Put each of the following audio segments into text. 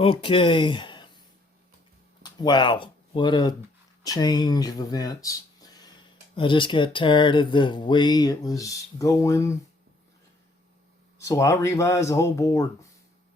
Okay, wow, what a change of events. I just got tired of the way it was going, so I revised the whole board.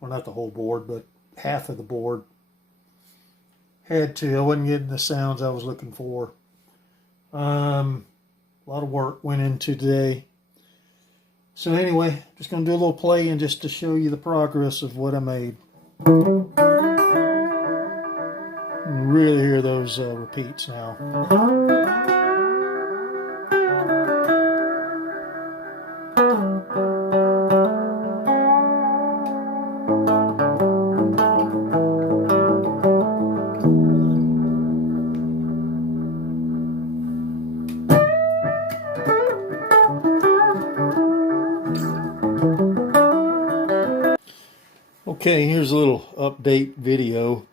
Well, not the whole board, but half of the board. Had to, I wasn't getting the sounds I was looking for. A lot of work went into today. So anyway, just going to do a little playing just to show you the progress of what I made. Really hear those repeats now. Okay, here's a little update video.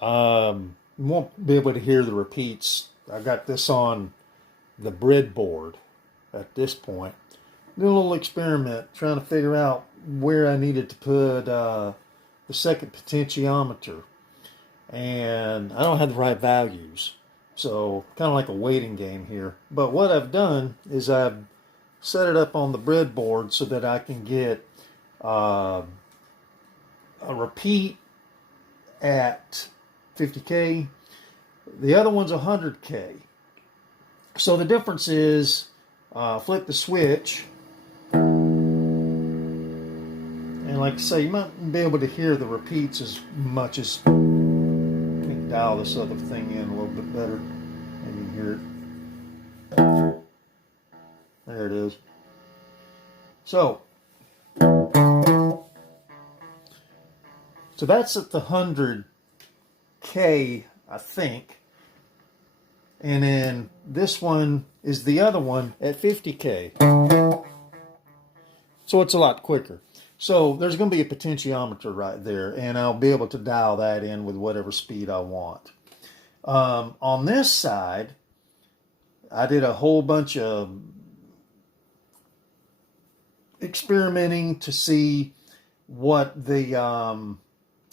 You won't be able to hear the repeats. I got this on the breadboard at this point. Did a little experiment trying to figure out where I needed to put the second potentiometer. And I don't have the right values. So kind of like a waiting game here. But what I've done is I've set it up on the breadboard so that I can get a repeat at 50K. The other one's 100K. So the difference is flip the switch. And like I say, you might be able to hear the repeats as much as... Let me dial this other thing in a little bit better. And you can hear it. There it is. So that's at the 100K, I think. And then this one is the other one at 50K. So it's a lot quicker. So there's going to be a potentiometer right there, and I'll be able to dial that in with whatever speed I want. On this side, I did a whole bunch of experimenting to see what the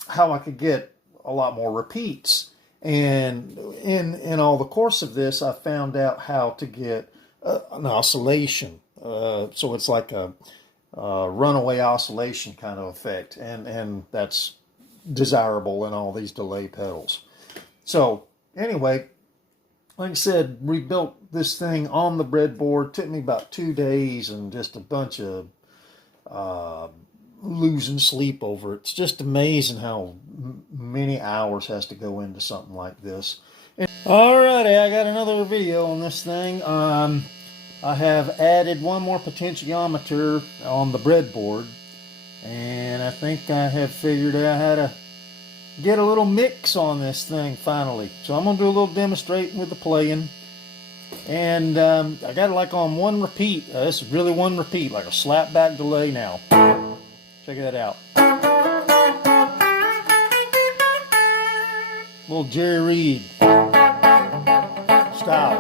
how I could get a lot more repeats. And in all the course of this, I found out how to get an oscillation. So it's like a runaway oscillation kind of effect, and that's desirable in all these delay pedals. So anyway, like I said, rebuilt this thing on the breadboard. Took me about 2 days and just a bunch of losing sleep over it. It's just amazing how many hours has to go into something like this. Alrighty, I got another video on this thing. I have added one more potentiometer on the breadboard, and I think I have figured out how to get a little mix on this thing finally. So I'm going to do a little demonstrating with the playing. And I got it like on one repeat. This is really one repeat, like a slapback delay now. Check that out. Little Jerry Reed style.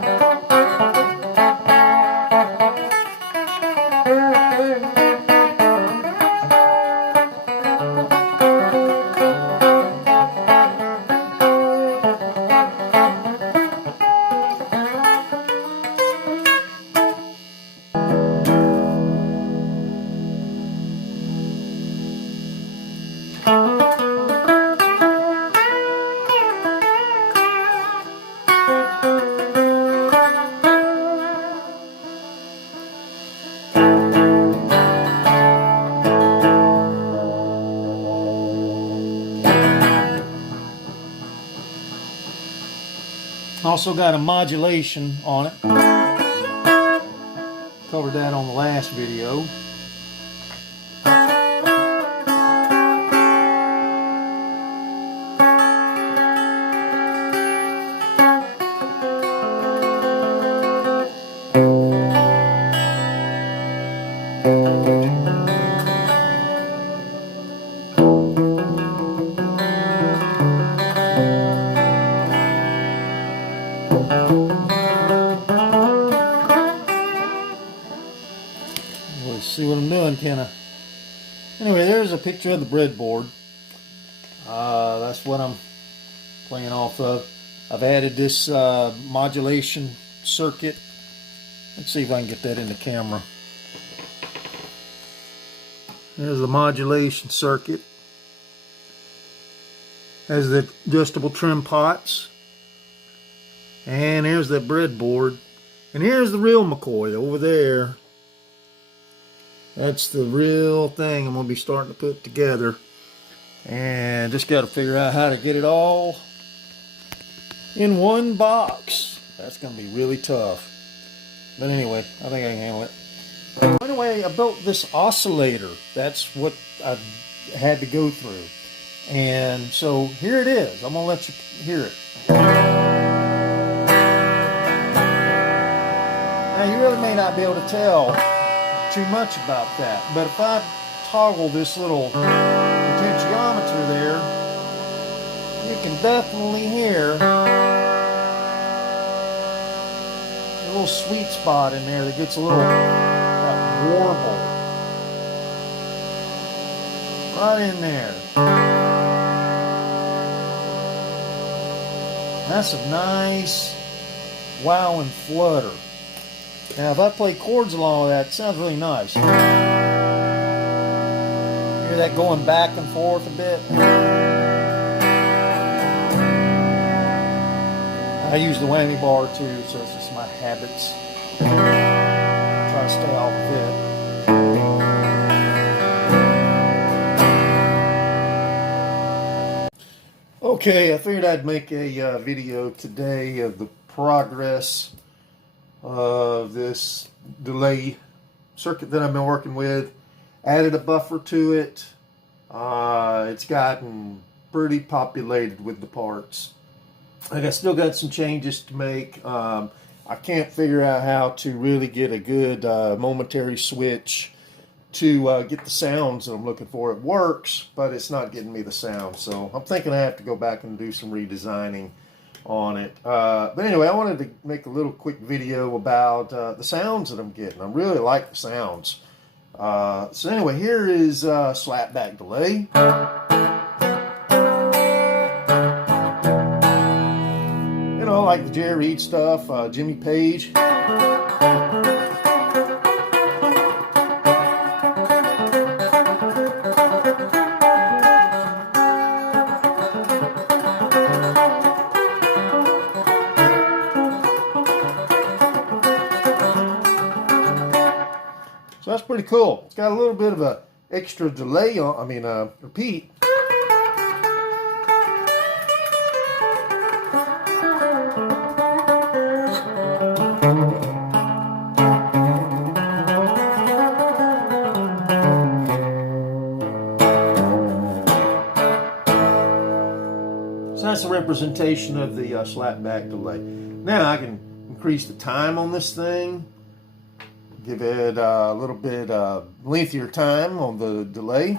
Also got a modulation on it. Covered that on the last video. Let's see what I'm doing, can I? Anyway, there's a picture of the breadboard. That's what I'm playing off of. I've added this modulation circuit. Let's see if I can get that in the camera. There's the modulation circuit. Has the adjustable trim pots. And here's the breadboard. And here's the real McCoy over there. That's the real thing I'm going to be starting to put together. And just got to figure out how to get it all in one box. That's going to be really tough. But anyway, I think I can handle it. Anyway, I built this oscillator. That's what I had to go through. And so here it is. I'm going to let you hear it. Now you really may not be able to tell too much about that. But if I toggle this little potentiometer there, you can definitely hear a little sweet spot in there that gets a little warble right in there. That's a nice wow and flutter. Now if I play chords along with that, it sounds really nice. Hear that going back and forth a bit? I use the whammy bar too, so it's just my habits. I'll try to stay off of it. Okay, I figured I'd make a video today of the progress of this delay circuit that I've been working with. Added a buffer to it. It's gotten pretty populated with the parts. I still got some changes to make. I can't figure out how to really get a good momentary switch to get the sounds that I'm looking for. It works, but it's not getting me the sound. So I'm thinking I have to go back and do some redesigning on it. But anyway, I wanted to make a little quick video about the sounds that I'm getting. I really like the sounds. So anyway, here is slapback delay. You know, like the Jerry Reed stuff, Jimmy Page. So that's pretty cool. It's got a little bit of a extra delay on, repeat. So that's a representation of the slapback delay. Now I can increase the time on this thing. Give it a little bit lengthier time on the delay.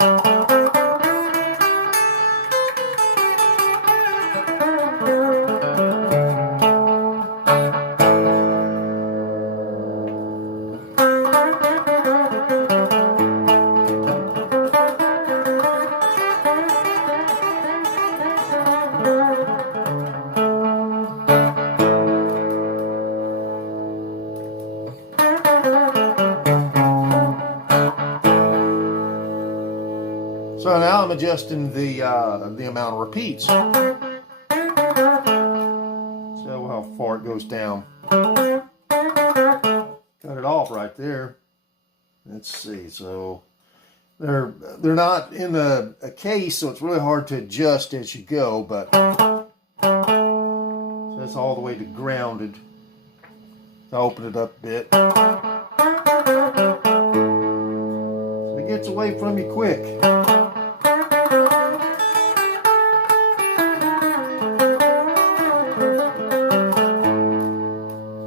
So now I'm adjusting the amount of repeats. So how far it goes down. Cut it off right there. Let's see. So they're not in a case, so it's really hard to adjust as you go. But so that's all the way to grounded. So I'll open it up a bit. So it gets away from you quick.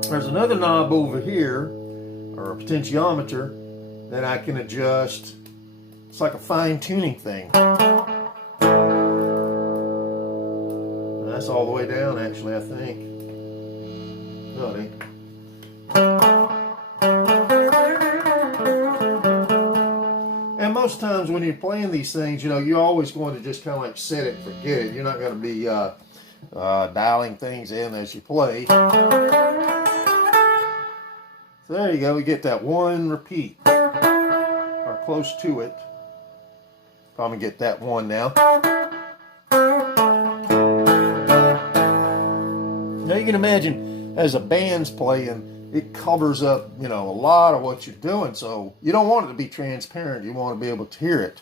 There's another knob over here, or a potentiometer, that I can adjust. It's like a fine-tuning thing. And that's all the way down, actually, I think. No, it ain't. And most times when you're playing these things, you know, you're always going to just kind of like set it and forget it. You're not going to be dialing things in as you play. So there you go. We get that one repeat, or close to it. Probably get that one now. Now you can imagine as a band's playing, it covers up, you know, a lot of what you're doing. So you don't want it to be transparent. You want to be able to hear it.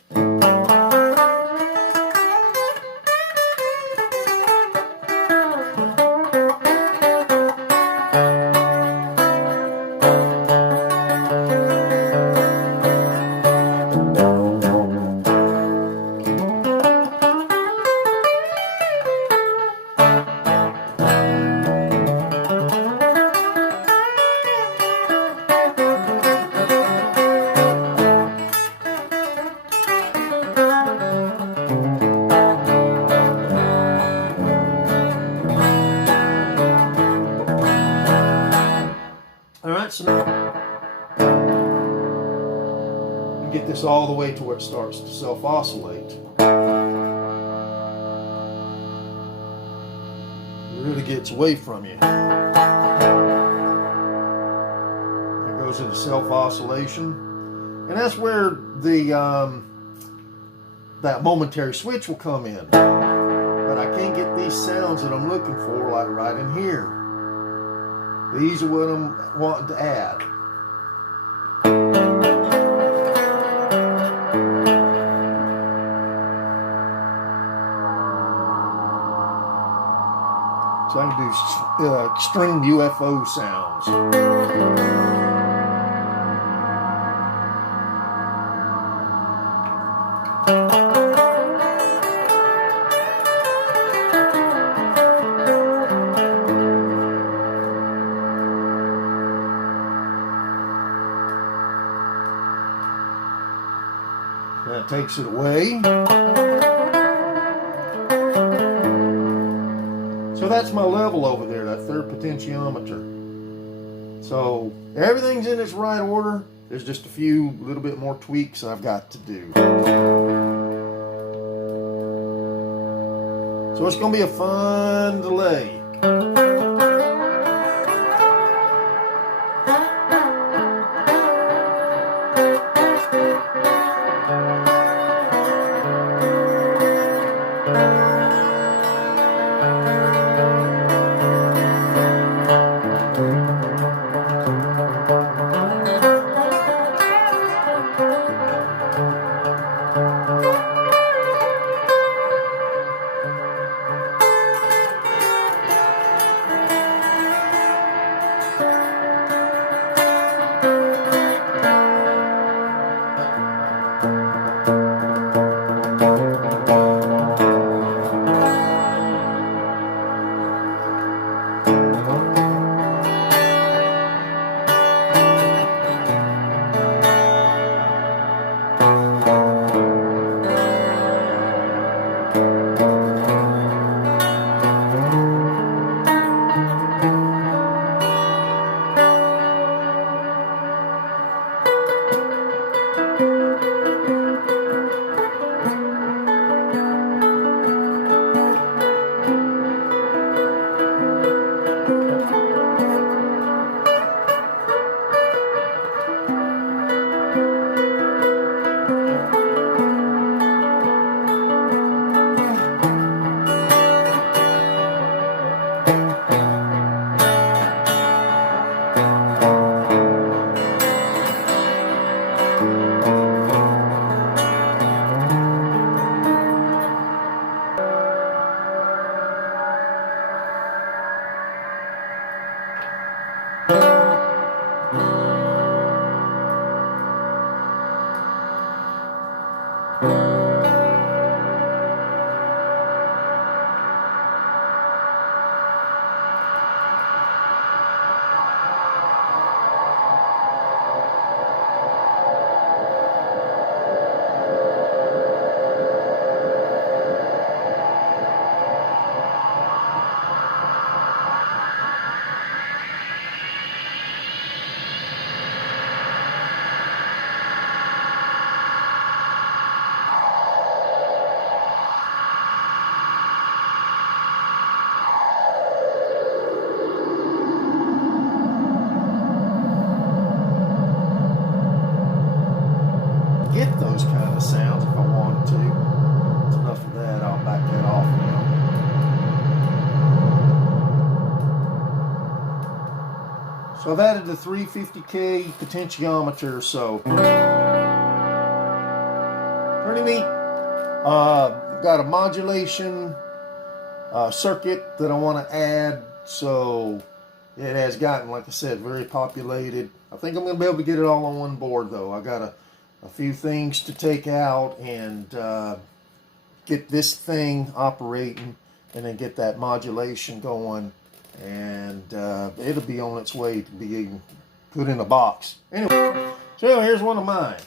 So now you get this all the way to where it starts to self-oscillate. It really gets away from you. There goes into self-oscillation. And that's where the that momentary switch will come in. But I can't get these sounds that I'm looking for like right in here. These are what I'm wanting to add. So I can do extreme UFO sounds. That takes it away. So that's my level over there, that third potentiometer. So everything's in its right order. There's just a few little bit more tweaks I've got to do. So it's going to be a fun delay. that. I'll back that off now. So I've added the 350K potentiometer, so pretty neat. Got a modulation circuit that I want to add, so it has gotten, like I said, very populated. I think I'm going to be able to get it all on one board, though. I got a few things to take out and get this thing operating, and then get that modulation going, and it'll be on its way to being put in a box. Anyway, so here's one of mine.